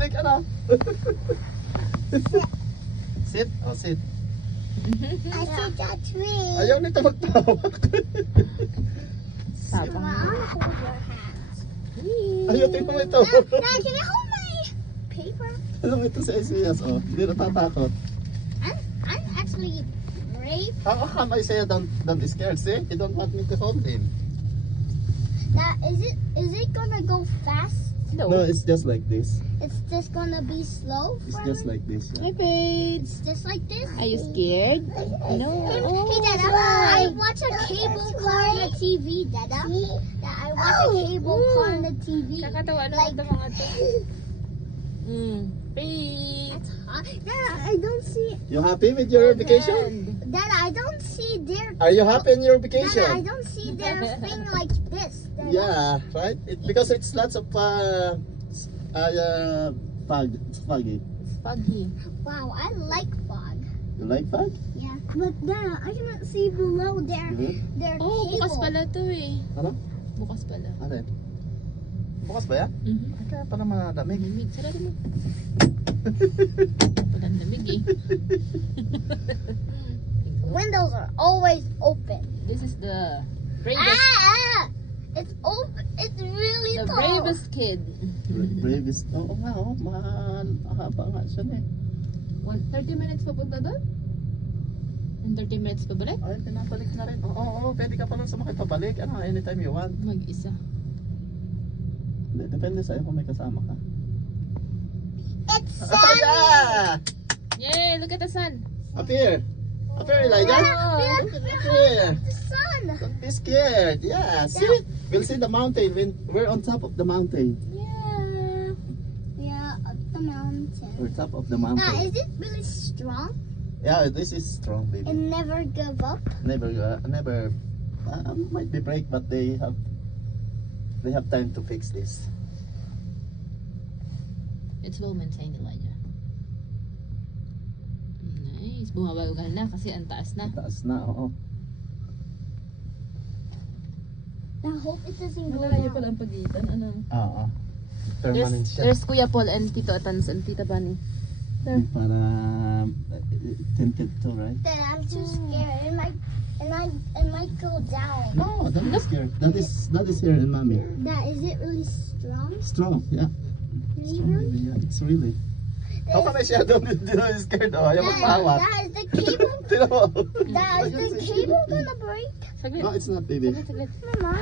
Picnic, ano? Sit? Oh, sit. I see that tree. Ayaw nito magtawak. I wanna hold your hands. Ayaw, tingnan mo ito. Now, can I hold my paper? Alam mo ito sa SBS, oh. Hindi na tatakot. I'm actually brave. How come I say don't scared? See? You don't want me to hold him. Now, is it gonna go fast? No, it's just like this. It's just gonna be slow. It's for just me? like this. Yeah. Okay. It's just like this. Are you scared? No. Hey, Dada, I watch a cable car on the TV, Dada. Yeah, I watch a cable car on the TV. Kakatawa Like- naman ito mga to. Pete. That's hot. Dada, I don't see. You happy with your vacation? Dada, I don't see their. Are you happy in your Dada, I vacation? don't see their thing like this. Dada. Yeah, right? Because it's lots of fog. It's foggy. Paghi. Wow, I like fog. You like fog? Yeah, but Dada, I cannot see below their Oh, cable. bukas pala to eh. Ano? Bukas pala. Ano yun? Bukas ba yan? Ay, kaya pala malamig. Lamig. Sarado mo. Walang lamig eh. Windows are always open. This is the bravest, It's open. It's really the tall. bravest kid. Bravest. Oo nga, oh. Mahaba nga siya na eh. 30 minutes papunta doon? And 30 minutes pa balik? Ay, pinabalik na rin. Oo, pwede ka palang sumakit pabalik. Ano, anytime you want. Mag-isa. Depende sa'yo kung may kasama ka. It's Oh, sunny. yeah! Yay! Look at the sun. Up here. Up here, Elijah. Oh. Up here. The sun. Don't be scared. Yeah, see? We'll see the mountain when we're on top of the mountain. Yeah. Yeah, up the mountain. We're top of the Now, mountain. is it really strong? Yeah, this is strong, baby. And never give up? Never, might be break, but they have time to fix this. It's well maintained, Elijah. Nice. Bumabagal na kasi ang taas na. Taas na, oo. I hope it doesn't go Malayo down. pala ang pagitan. Ano? Oo. Permanent siya. There's Kuya Paul and Tito Atans and Tita Bunny. Para tinted to, right? Then I'm too scared. It might go down. No, don't be scared. That is here in mommy. That is it really strong? Strong, yeah. Strong, Really? baby, yeah. It's really. How come I siya don't scared? Oh, ayaw magpahawak. That is the cable. Tino mo. That is the cable gonna break. Saglit. No, it's not, baby. Saglit. Mama,